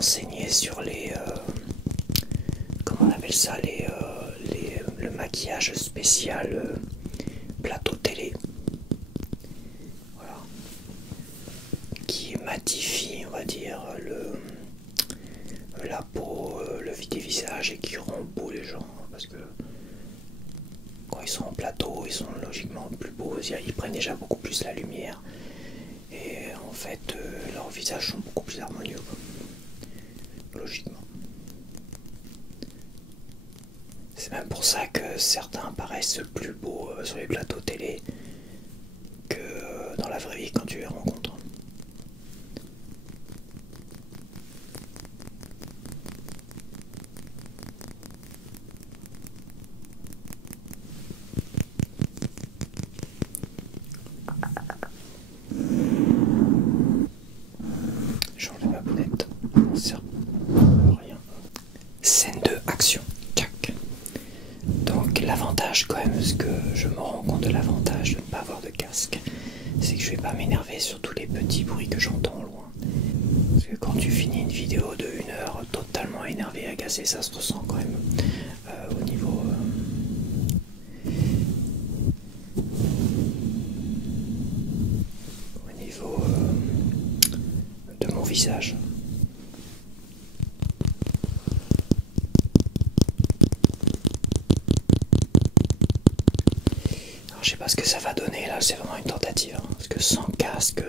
renseigner sur les comment on appelle ça, le maquillage spécial plateau télé, voilà, qui matifie, on va dire, la peau, le visage, et qui rend beau les gens, parce que quand ils sont en plateau, ils sont logiquement plus beaux, ils prennent déjà beaucoup plus la lumière, et en fait leurs visages sont beaucoup plus harmonieux, quoi, logiquement. C'est même pour ça que certains paraissent plus beaux sur les plateaux télé que dans la vraie vie quand tu les rencontres. J'enlève ma bonnette, ça sert à rien. Scène de action. Donc l'avantage quand même, ce que je me rends compte de l'avantage de ne pas avoir de casque, c'est que je vais pas m'énerver sur tous les petits bruits que j'entends au loin. Parce que quand tu finis une vidéo de 1 heure totalement énervé, agacé, ça se ressent quand même au niveau de mon visage. Je sais pas ce que ça va donner là, c'est vraiment une tentative, hein, parce que sans casque,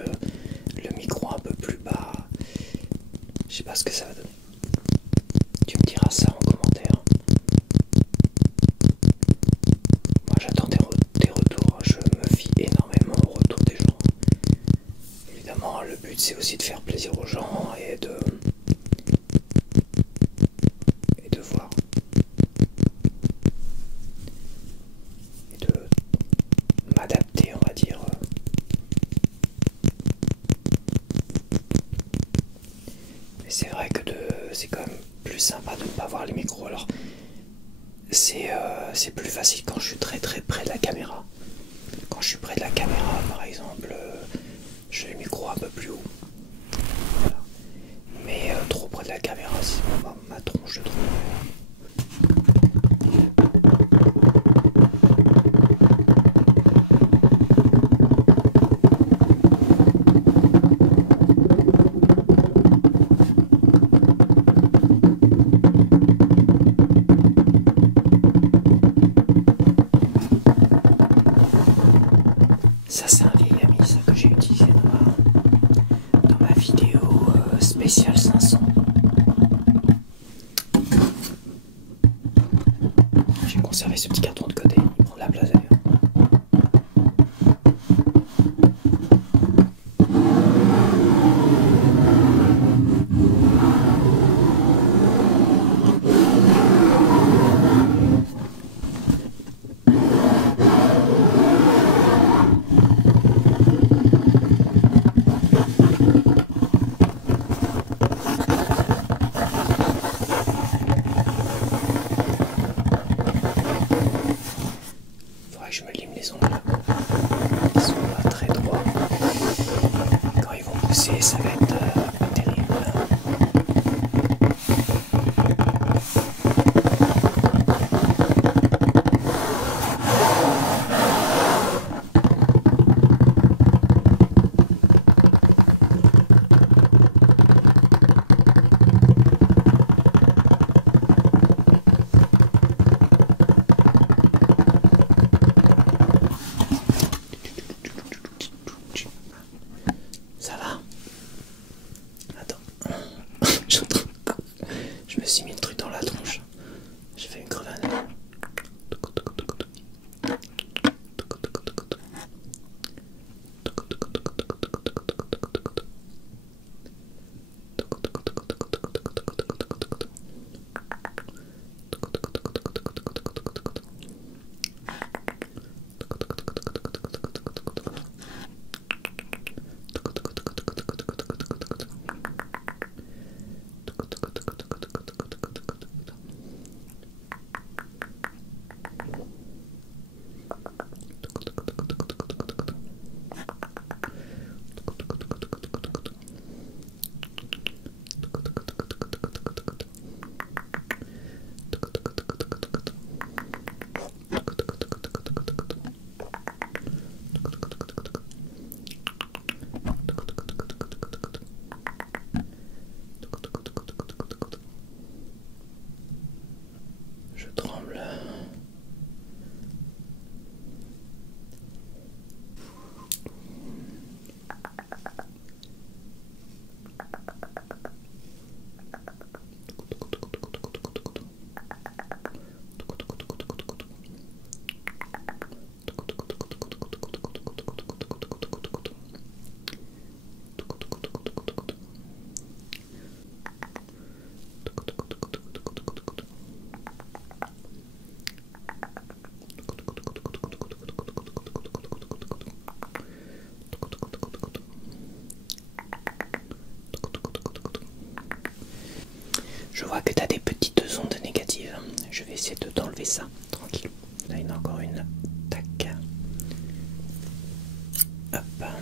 le micro un peu plus bas, je sais pas ce que ça va donner. Tu me diras ça en commentaire. Moi j'attends tes retours, je me fie énormément au retour des gens. Évidemment le but c'est aussi de faire plaisir aux gens et de voir. Et de m'adapter, on va dire. Mais c'est vrai que c'est quand même plus sympa de ne pas voir les micros. Alors c'est plus facile quand je suis très très près de la caméra. Quand je suis près de la caméra par exemple, j'ai le micro un peu plus haut. Voilà. Mais trop près de la caméra, c'est ma tronche de trop. Ça c'est un vieil ami, ça, que j'ai utilisé dans ma vidéo spéciale 500. Je vois que tu as des petites ondes négatives. Je vais essayer de t'enlever ça, tranquille. Là, il y en a encore une. Tac. Hop. Là.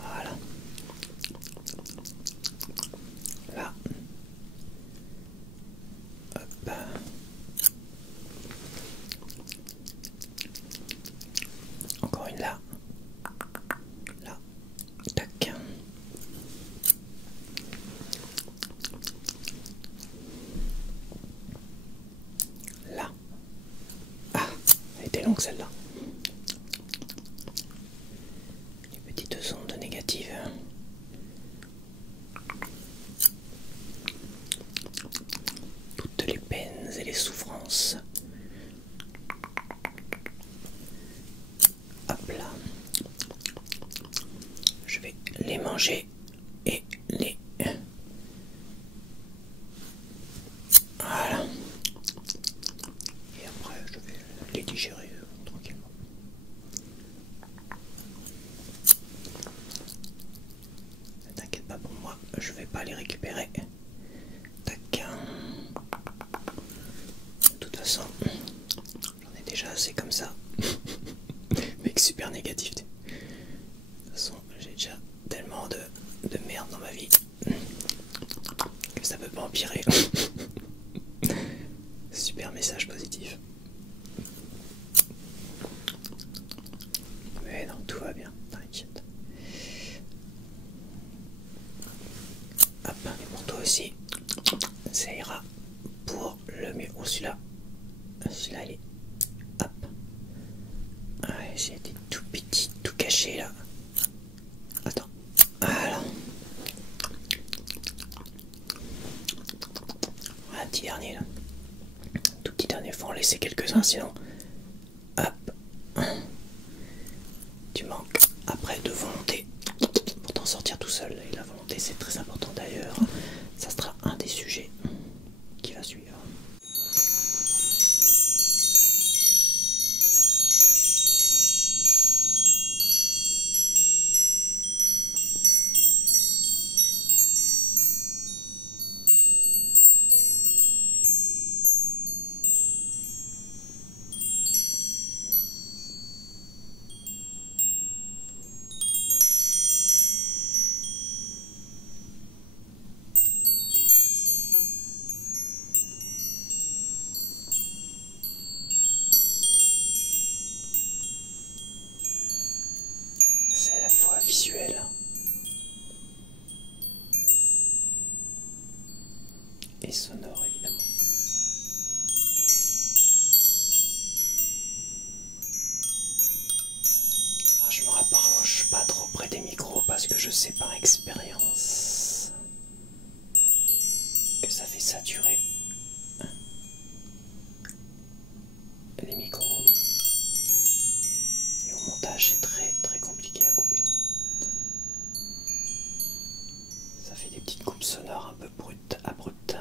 Voilà. Là. Hop. Encore une là. Là. Tac. Là. Ah, elle était longue celle-là. Les petites ondes négatives. Toutes les peines et les souffrances. Hop là. Je vais les manger et les... Voilà. Et après, je vais les digérer tranquillement. Ne t'inquiète pas pour moi, je vais pas les récupérer. Tac. De toute façon, j'en ai déjà assez comme ça. Mec super négatif. De toute façon, j'ai déjà tellement de merde dans ma vie que ça peut pas empirer. Super message positif. Mais non, tout va bien, t'inquiète. Hop, et pour toi aussi, ça ira pour le mieux. Oh, celui-là, il est... Hop. Ouais, j'ai été tout petit, tout caché là. Attends, voilà. Un petit dernier là. Tout petit dernier, faut en laisser quelques-uns sinon. Hop. Tu manques après de volonté pour t'en sortir tout seul. Et la volonté c'est très important d'ailleurs. Ça sera un des sujets qui va suivre. C'est à la fois visuel et sonore évidemment. Alors, je me rapproche pas trop près des micros parce que je sais par expérience que ça fait saturer les micros. Et au montage c'est très compliqué à couper. Ça fait des petites coupes sonores un peu abruptes.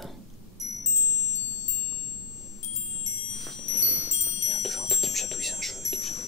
Il y a toujours un truc qui me chatouille, c'est un cheveu qui me chatouille.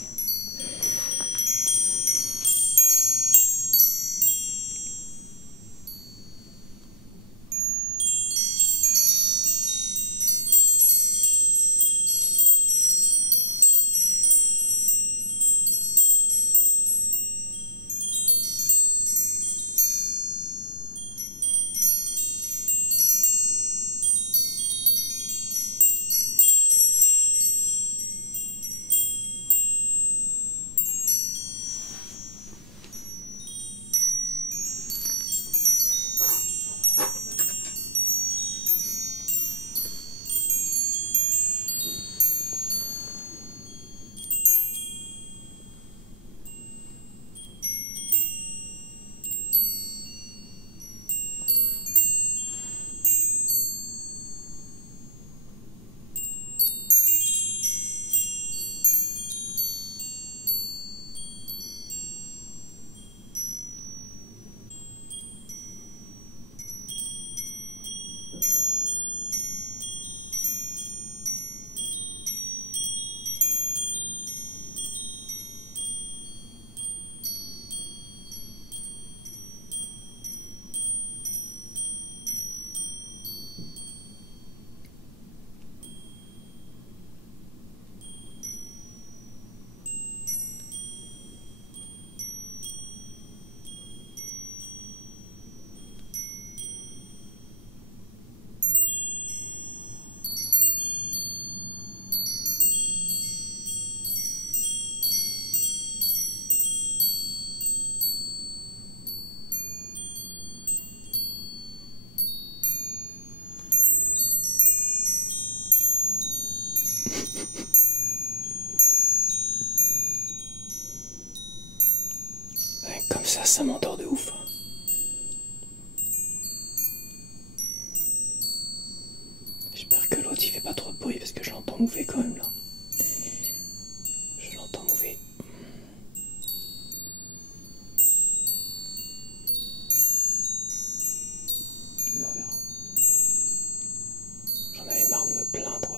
Comme ça m'endort de ouf. J'espère que l'autre il fait pas trop de bruit parce que je l'entends mouver quand même là. Je l'entends mouver. Mais on verra. J'en avais marre de me plaindre.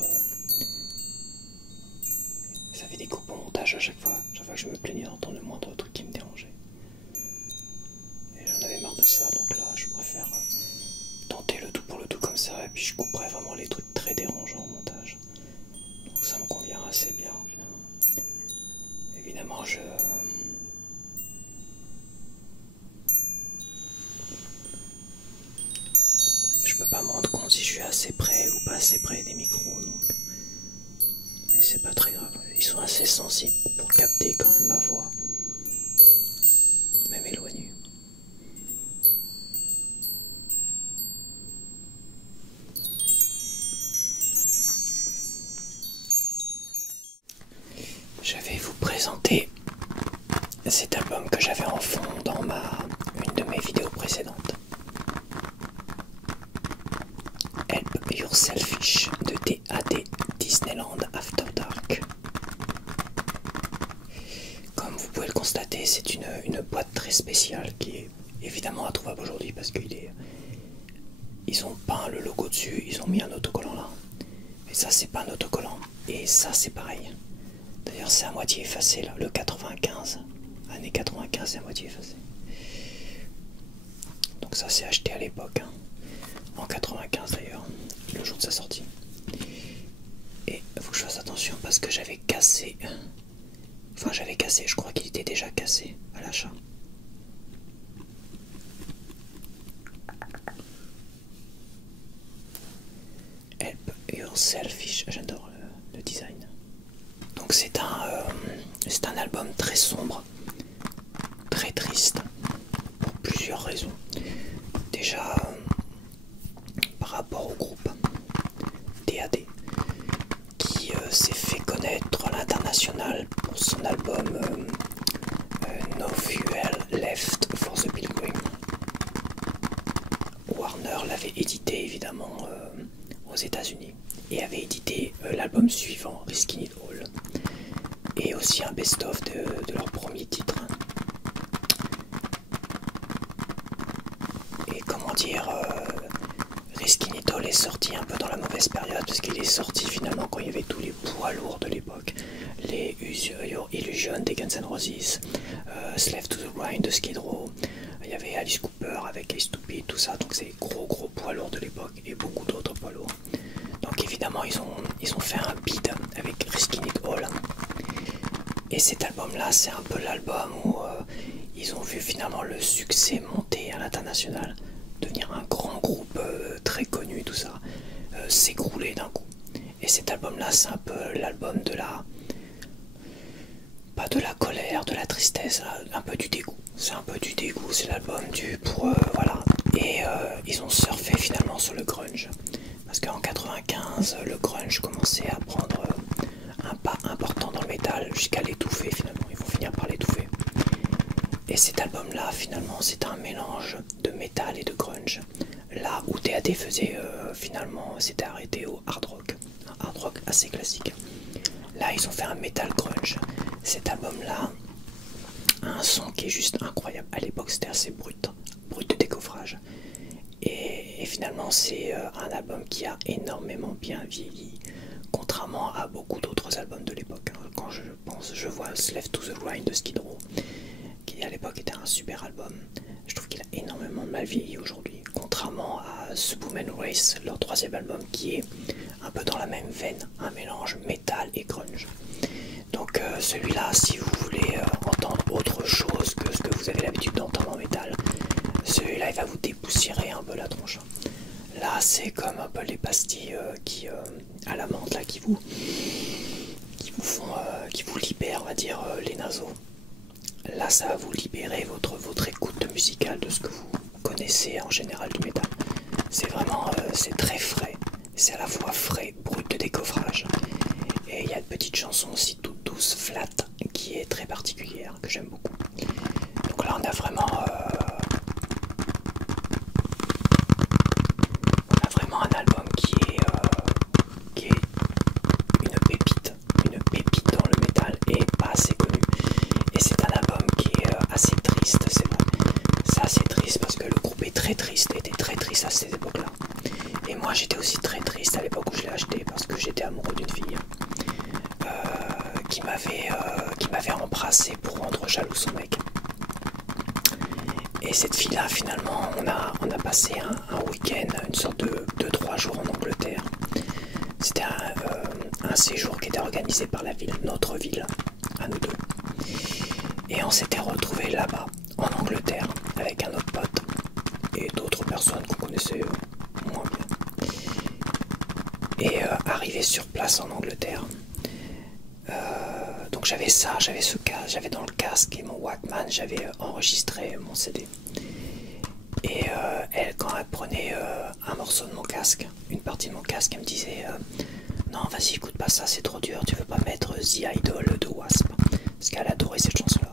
Ça fait des coupes au montage à chaque fois. Chaque fois que je me plaignais d'entendre le moindre truc qui me dérangeait. Et j'en avais marre de ça, donc là je préfère tenter le tout pour le tout comme ça, et puis je couperai vraiment les trucs très dérangeants au montage. Donc ça me convient assez bien finalement. Évidemment je peux pas me rendre compte si je suis assez près ou pas assez près des micros, donc mais c'est pas très grave. Ils sont assez sensibles pour capter quand même ma voix, même éloignée. Je vais vous présenter cet album que j'avais en fond dans une de mes vidéos précédentes. Help Yourselfish de DAD, Disneyland After Dark. Comme vous pouvez le constater, c'est une boîte très spéciale qui est évidemment introuvable aujourd'hui parce ils ont peint le logo dessus, ils ont mis un autocollant là. Et ça c'est pas un autocollant, et ça c'est pareil. D'ailleurs c'est à moitié effacé là, le 95, année 95 c'est à moitié effacé. Donc ça c'est acheté à l'époque, hein. En 95 d'ailleurs, le jour de sa sortie. Et il faut que je fasse attention parce que j'avais cassé, je crois qu'il était déjà cassé à l'achat. Help Yourselfish, j'adore le design. Donc c'est un album très sombre, très triste, pour plusieurs raisons. Déjà, par rapport au groupe DAD, qui s'est fait connaître à l'international pour son album No Fuel Left for the Pilgrim. Warner l'avait édité évidemment aux États-Unis et avait édité l'album suivant, Risking It All, et aussi un best-of de leur premier titre. Et comment dire, Risking It All est sorti un peu dans la mauvaise période parce qu'il est sorti finalement quand il y avait tous les poids lourds de l'époque, les Your Illusion des Guns N' Roses, Slave to the Grind de Skid Row, il y avait Alice Cooper avec Ace Stupid, tout ça, donc c'est les gros poids lourds de l'époque et beaucoup d'autres poids lourds. Donc évidemment ils ont fait un bid avec Risking It All. Et cet album là c'est un peu l'album où ils ont vu finalement le succès monter à l'international, devenir un grand groupe très connu, tout ça, s'écrouler d'un coup. Et cet album là c'est un peu l'album de pas de la colère, de la tristesse, un peu du dégoût. C'est un peu du dégoût, c'est l'album voilà. Et ils ont surfé finalement sur le grunge. Parce qu'en 95, le grunge commençait à prendre un pas important dans le métal jusqu'à l'étouffer finalement. Ils vont finir par l'étouffer. Et cet album-là, finalement, c'est un mélange de métal et de grunge. Là où DAD faisait finalement, s'était arrêté au hard rock. Un hard rock assez classique. Là, ils ont fait un metal grunge. Cet album-là a un son qui est juste incroyable. À l'époque, c'était assez brut de décoffrage. Et finalement, c'est un album qui a énormément bien vieilli, contrairement à beaucoup d'autres albums de l'époque. Quand je vois Slave to the Grind de Skid Row, qui à l'époque était un super album, je trouve qu'il a énormément mal vieilli aujourd'hui, contrairement à The Boom and Race, leur troisième album, qui est un peu dans la même veine, un mélange métal et grunge. Donc celui-là, si vous voulez entendre autre chose que ce que vous avez l'habitude d'entendre en métal, celui-là il va vous dépoussiérer un peu la tronche. Là c'est comme un peu les pastilles à la menthe là, qui vous libèrent, on va dire, les naseaux. Là ça va vous libérer votre écoute musicale de ce que vous connaissez en général du métal. C'est vraiment c'est très frais, c'est à la fois frais, brut de décoffrage. Et il y a une petite chanson aussi toute douce, flat, qui est très particulière, que j'aime beaucoup. Donc là on a vraiment son mec. Et cette fille-là, finalement, on a passé un week-end, une sorte de 3 jours en Angleterre. C'était un séjour qui était organisé par la ville, notre ville, à nous deux. Et on s'était retrouvés là-bas, en Angleterre, avec un autre pote et d'autres personnes qu'on connaissait moins bien. Et arrivé sur place en Angleterre, donc j'avais ça, j'avais ce casque, j'avais dans le casque et mon Walkman, j'avais enregistré mon CD. Et elle, quand elle prenait un morceau de mon casque, une partie de mon casque, elle me disait non, vas-y, écoute pas ça, c'est trop dur, tu veux pas mettre The Idol de Wasp, parce qu'elle adorait cette chanson-là.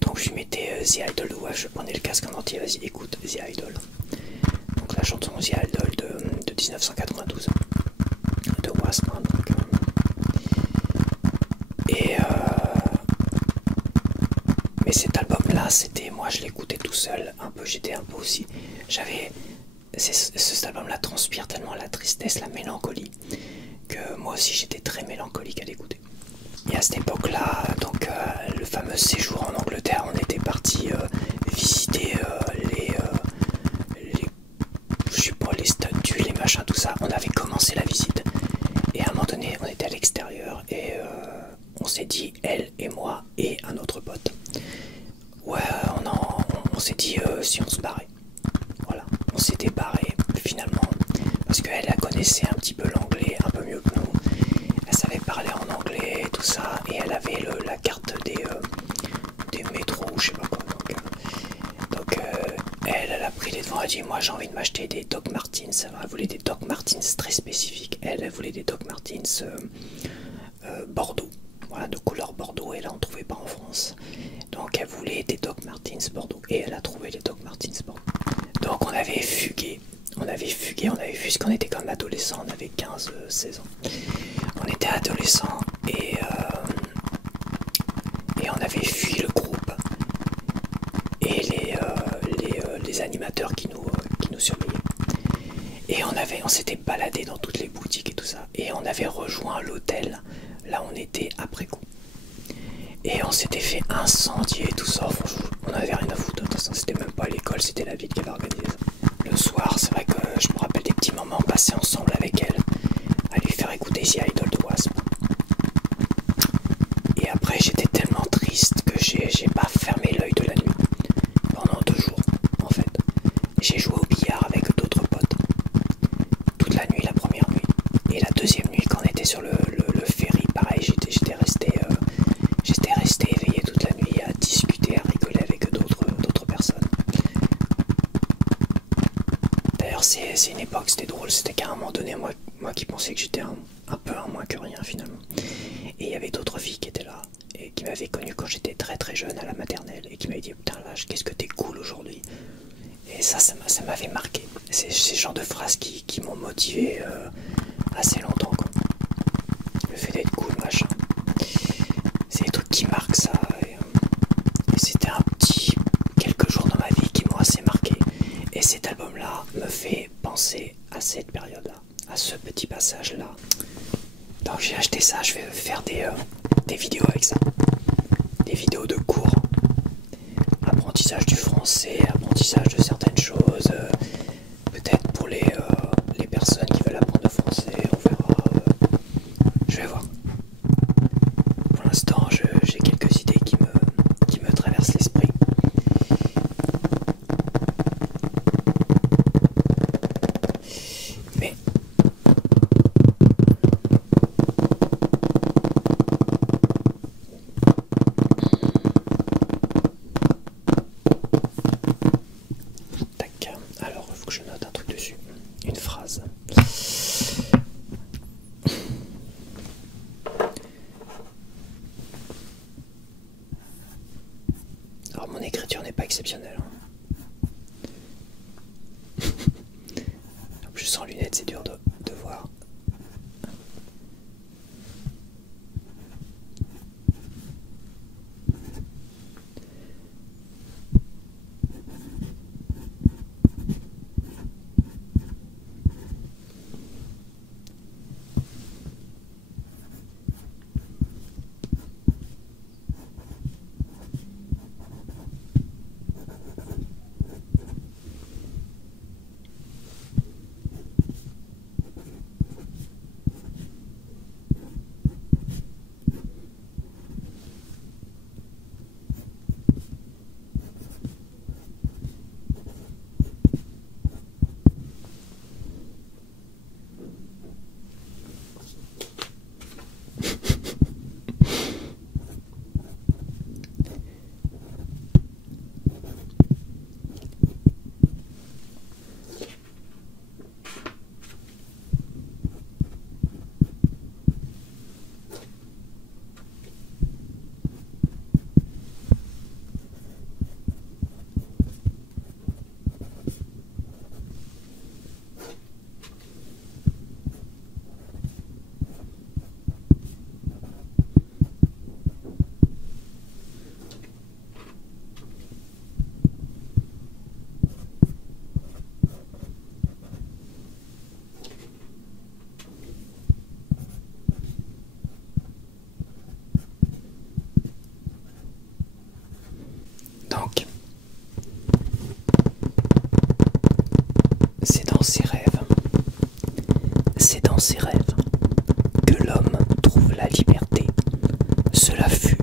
Donc je lui mettais The Idol de Wasp, je prenais le casque en entier, vas-y, écoute The Idol. Donc la chanson The Idol de 1992 de Wasp. Hein, donc, mais cet album-là, c'était moi, je l'écoutais tout seul, un peu, j'étais un peu aussi. Cet album-là transpire tellement la tristesse, la mélancolie, que moi aussi j'étais très mélancolique à l'écouter. Et à cette époque-là, donc le fameux séjour en Angleterre, on était parti visiter je sais pas, les statues, les machins, tout ça. On avait commencé la visite et à un moment donné, on était à l'extérieur et on s'est dit, elle et moi et un autre pote, ouais, on s'est dit si on se barrait. Voilà, on s'était barré finalement parce qu'elle connaissait un petit peu l'anglais, un peu mieux que nous. Elle savait parler en anglais, tout ça, et elle avait la carte des métros, je sais pas quoi. Donc elle a pris les devants, elle a dit moi j'ai envie de m'acheter des Doc Martens. Elle voulait des Doc Martens très spécifiques. Elle voulait des Doc Martens Bordeaux, voilà, de couleur Bordeaux, et là on ne trouvait pas en France. Donc elle voulait des Doc Martens Bordeaux, et elle a trouvé les Doc Martens Bordeaux. Donc on avait fugué, on avait vu ce qu'on était comme adolescents, on avait 15-16 ans. On était adolescents et on avait fui le groupe et les animateurs qui nous surveillaient. Et on s'était baladé dans toutes les boutiques et tout ça. Et on avait rejoint l'hôtel, là on était après coup. Et on s'était fait incendier et tout ça. Franchement, on avait rien à foutre. De toute façon, c'était même pas à l'école, c'était la ville qui avait organisé ça. Le soir, c'est vrai que je me rappelle des petits moments passés ensemble avec elle, à lui faire écouter The Idol de Wasp. Et après, j'étais tellement triste que j'ai pas fermé l'œil de la nuit. Pendant 2 jours, en fait. J'ai joué au billard avec d'autres potes. Toute la nuit, la première nuit. Et la deuxième nuit, quand on était sur le ferry, pareil, j'étais resté éveillé toute la nuit à discuter, à rigoler avec d'autres personnes. D'ailleurs, c'est une époque, c'était drôle, c'était qu'à un moment donné, moi qui pensais que j'étais un peu en moins que rien finalement. Et il y avait d'autres filles qui étaient là, et qui m'avaient connu quand j'étais très très jeune à la maternelle, et qui m'avaient dit putain là, qu'est-ce que t'es cool aujourd'hui. Et ça m'avait marqué. C'est ce genre de phrases qui m'ont motivé assez longtemps, quoi. Le fait d'être cool, machin. C'est des trucs qui marquent ça. Et c'était un petit quelques jours dans ma vie qui m'ont assez marqué. Et cet album-là me fait penser à cette période-là, à ce petit passage-là. Donc j'ai acheté ça, je vais faire des vidéos avec ça. Des vidéos de cours. Apprentissage du français, apprentissage de certaines choses. Peut-être pour les personnes qui veulent apprendre le français, on verra. Je vais voir. Pour l'instant, j'ai quelques idées qui me traversent l'esprit. Mais tac. Alors, il faut que je note un truc dessus. Une phrase. Alors, mon écriture n'est pas exceptionnelle. En plus, sans lunettes, c'est dur de voir. Donc, c'est dans ses rêves, c'est dans ses rêves que l'homme trouve la liberté. Cela fut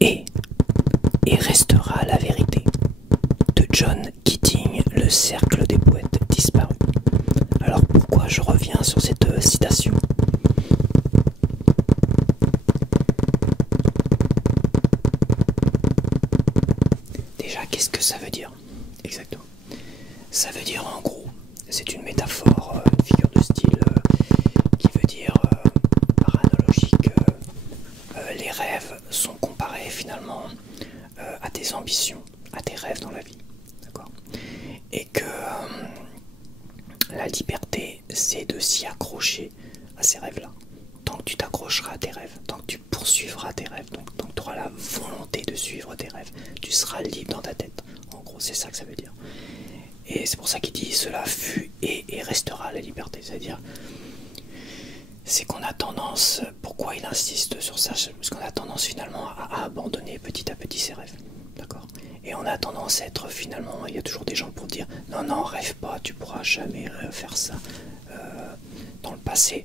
et restera la vérité. De John Keating, Le cercle des poètes disparus. Alors pourquoi je reviens sur cette citation? Déjà, qu'est-ce que ça veut dire exactement? Ça veut dire en gros, c'est une métaphore, une figure de style qui veut dire, par analogie, que les rêves sont comparés finalement à tes ambitions, à tes rêves dans la vie. D'accord? Et que la liberté, c'est de s'y accrocher à ces rêves-là. Tant que tu t'accrocheras à tes rêves, tant que tu poursuivras tes rêves, donc tant que tu auras la volonté de suivre tes rêves, tu seras libre dans ta tête. En gros, c'est ça que ça veut dire. Et c'est pour ça qu'il dit cela fut et restera la liberté. C'est-à-dire, c'est qu'on a tendance, pourquoi il insiste sur ça? Parce qu'on a tendance finalement à abandonner petit à petit ses rêves. D'accord? Et on a tendance à être finalement, il y a toujours des gens pour dire non, non, rêve pas, tu pourras jamais faire ça dans le passé.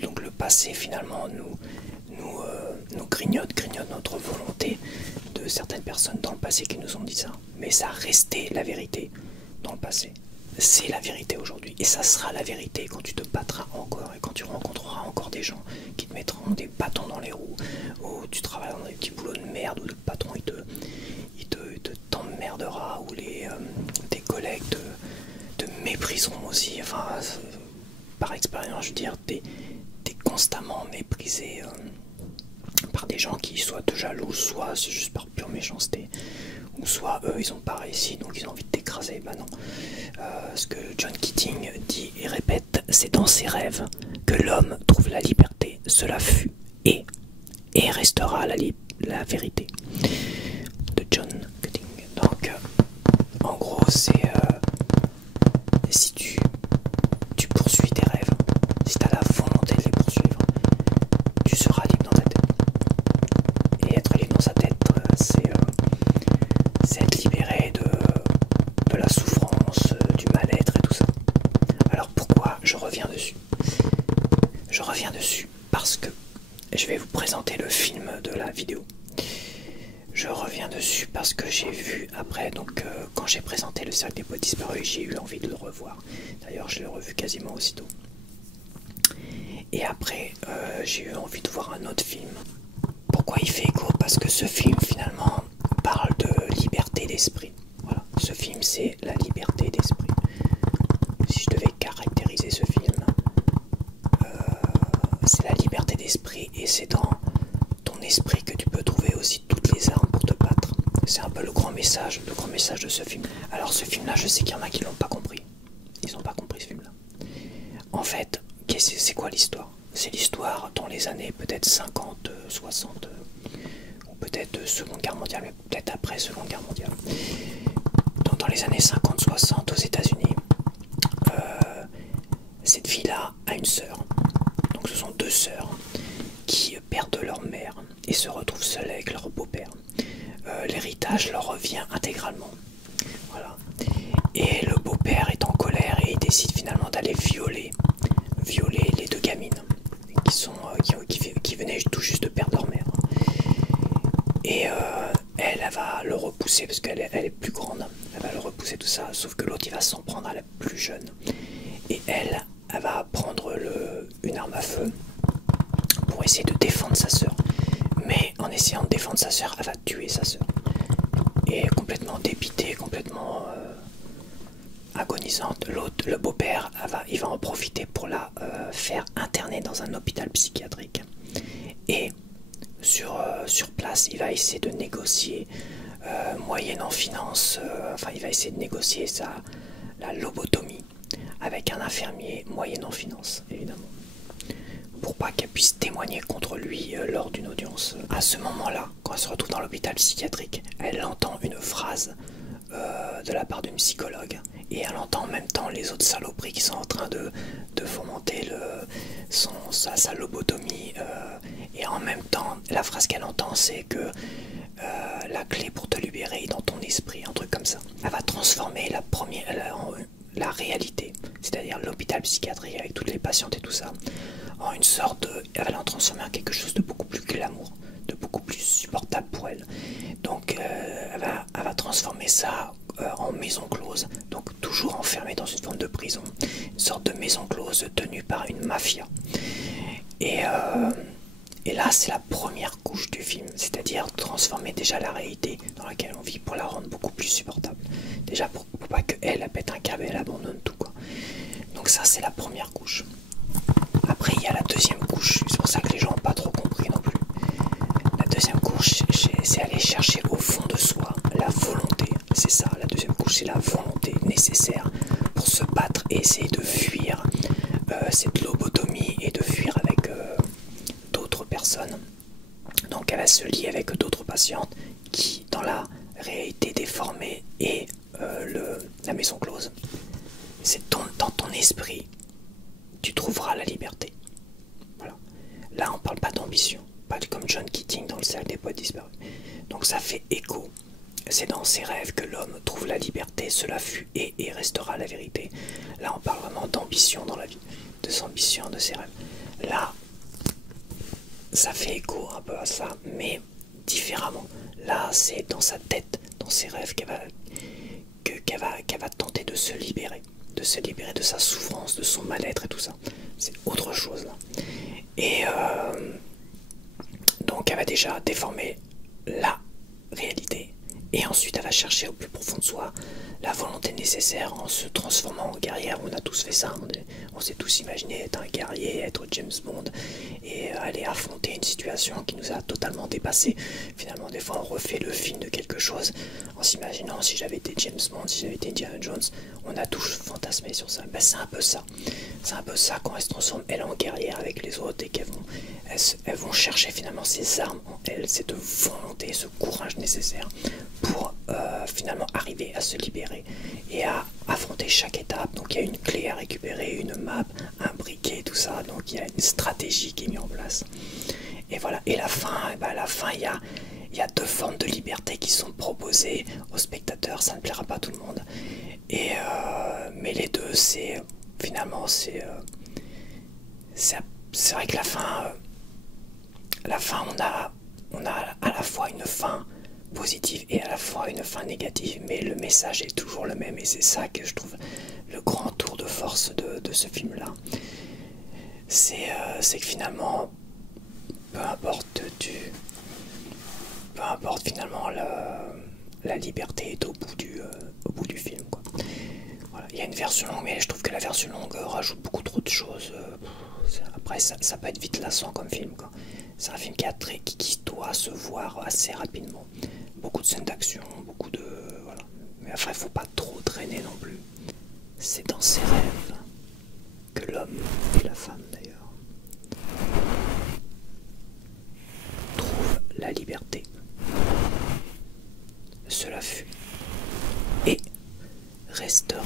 Donc le passé finalement nous grignote notre volonté de certaines personnes dans le passé qui nous ont dit ça. Mais ça restait la vérité dans le passé. C'est la vérité aujourd'hui. Et ça sera la vérité quand tu te battras encore et quand tu rencontreras encore des gens qui te mettront des bâtons dans les roues, ou tu travailles dans des petits boulots de merde où le patron il t'emmerdera, ou tes collègues te mépriseront aussi. Enfin, par expérience, je veux dire, t'es constamment méprisé par des gens qui soit te jaloux, soit c'est juste par pure méchanceté, ou soit eux ils ont pas réussi donc ils ont envie de t'écraser. Bah non. Ce que John Keating dit et répète, c'est dans ses rêves que l'homme trouve la liberté. Cela fut et restera la vérité. De John Keating. Donc en gros c'est si tu poursuis tes rêves, si tu as la volonté de les poursuivre, tu seras libre dans ta tête. Et être libre dans sa tête, c'est être libéré de la souffrance, du mal-être et tout ça. Alors pourquoi je reviens dessus? Je reviens dessus parce que je vais vous présenter le film de la vidéo. Je reviens dessus parce que j'ai vu après, donc quand j'ai présenté Le cercle des poètes disparus, j'ai eu envie de le revoir. D'ailleurs, je l'ai revu quasiment aussitôt. Et après, j'ai eu envie de voir un autre film. Pourquoi il fait écho? Parce que ce film, finalement, parle de liberté d'esprit. Voilà, ce film, c'est la liberté d'esprit. Si je devais caractériser ce film, c'est la liberté d'esprit, et c'est dans ton esprit que tu peux trouver aussi toutes les armes pour te battre. C'est un peu le grand message de ce film. Alors ce film-là, je sais qu'il y en a qui l'ont pas compris. Ils n'ont pas compris ce film-là. En fait, c'est quoi l'histoire? C'est l'histoire dans les années peut-être 50, 60, ou peut-être Seconde Guerre mondiale, mais peut-être après Seconde Guerre mondiale. Donc dans les années 50-60 aux États-Unis, cette fille-là a une sœur. Donc ce sont deux sœurs qui perdent leur mère et se retrouvent seules avec leur beau-père. L'héritage leur revient intégralement. Voilà. Et le beau-père est en colère et il décide finalement d'aller violer les deux gamines qui venaient tout juste de perdre leur mère. Et elle va le repousser parce qu'elle est plus grande. Elle va le repousser tout ça, sauf que l'autre il va s'en prendre à la plus jeune. Et elle va prendre une arme à feu pour essayer de défendre sa sœur. Mais en essayant de défendre sa sœur, elle va tuer sa sœur. Et complètement dépitée, complètement agonisante, l'autre, le beau-père, il va en profiter pour la faire interner dans un hôpital psychiatrique. Et sur place, il va essayer de négocier, moyennant finance, il va essayer de négocier la lobotomie avec un infirmier moyennant finance, évidemment, pour pas qu'elle puisse témoigner contre lui lors d'une audience. À ce moment-là, quand elle se retrouve dans l'hôpital psychiatrique, elle entend une phrase de la part d'une psychologue, et elle entend en même temps les autres saloperies qui sont en train de fomenter sa lobotomie, et en même temps la phrase qu'elle entend, c'est que la clé pour te libérer est dans ton transformer ça en maison close, donc toujours enfermé dans une forme de prison, une sorte de maison close tenue par une mafia. Et là, c'est la première couche du film, c'est-à-dire transformer déjà la réalité dans laquelle on vit pour la rendre beaucoup plus supportable. Déjà pour pas qu'elle pète un câble et elle abandonne tout, quoi. Donc ça, c'est la première couche. Après, il y a la deuxième couche, c'est pour ça que les gens n'ont pas trop compris non plus. La deuxième couche, c'est aller chercher au fond de soi la volonté. C'est ça, la deuxième couche, c'est la volonté nécessaire pour se battre et essayer de fuir cette lobotomie et de fuir avec d'autres personnes. Donc elle va se lier avec d'autres patientes qui, dans la réalité déformée et la maison close, c'est dans ton esprit, tu trouveras la liberté. Voilà. Là, on parle pas d'ambition, pas comme John Keating dans Le Cercle des Poètes Disparus. Donc ça fait écho. C'est dans ses rêves que l'homme trouve la liberté, cela fut et restera la vérité. Là, on parle vraiment d'ambition dans la vie, de son ambition, de ses rêves. Là, ça fait écho un peu à ça, mais différemment. Là, c'est dans sa tête, dans ses rêves qu'elle va tenter de se libérer de sa souffrance, de son mal-être et tout ça. C'est autre chose là. Et donc elle va déjà déformer la réalité. Et ensuite elle va chercher au plus profond de soi la volonté nécessaire en se transformant en guerrière. On a tous fait ça, on s'est tous imaginé être un guerrier, être James Bond et aller affronter une situation qui nous a totalement dépassé. Finalement, des fois on refait le film de quelque chose en s'imaginant si j'avais été James Bond, si j'avais été Indiana Jones. On a tous fantasmé sur ça. Ben, c'est un peu ça. C'est un peu ça quand elles se transforment elles en guerrière avec les autres et elles vont chercher finalement ces armes en elles, cette volonté, ce courage nécessaire pour finalement arriver à se libérer et à affronter chaque étape. Donc il y a une clé à récupérer, une map, un briquet, tout ça. Donc il y a une stratégie qui est mise en place. Et voilà. Et la fin, à la fin il y a deux formes de liberté qui sont proposées aux spectateurs. Ça ne plaira pas à tout le monde. Et mais les deux, c'est finalement c'est vrai que la fin on a à la fois une fin positive et à la fois une fin négative, mais le message est toujours le même et c'est ça que je trouve le grand tour de force de ce film là. C'est que finalement peu importe finalement la liberté est au bout du film, quoi. Voilà. Il y a une version longue, mais je trouve que la version longue rajoute beaucoup trop de choses. Après ça peut être vite lassant comme film, quoi. C'est un film qui doit se voir assez rapidement. Beaucoup de scènes d'action, beaucoup de... Voilà. Mais après, il faut pas trop traîner non plus. C'est dans ses rêves que l'homme et la femme, d'ailleurs, trouvent la liberté. Cela fut et restera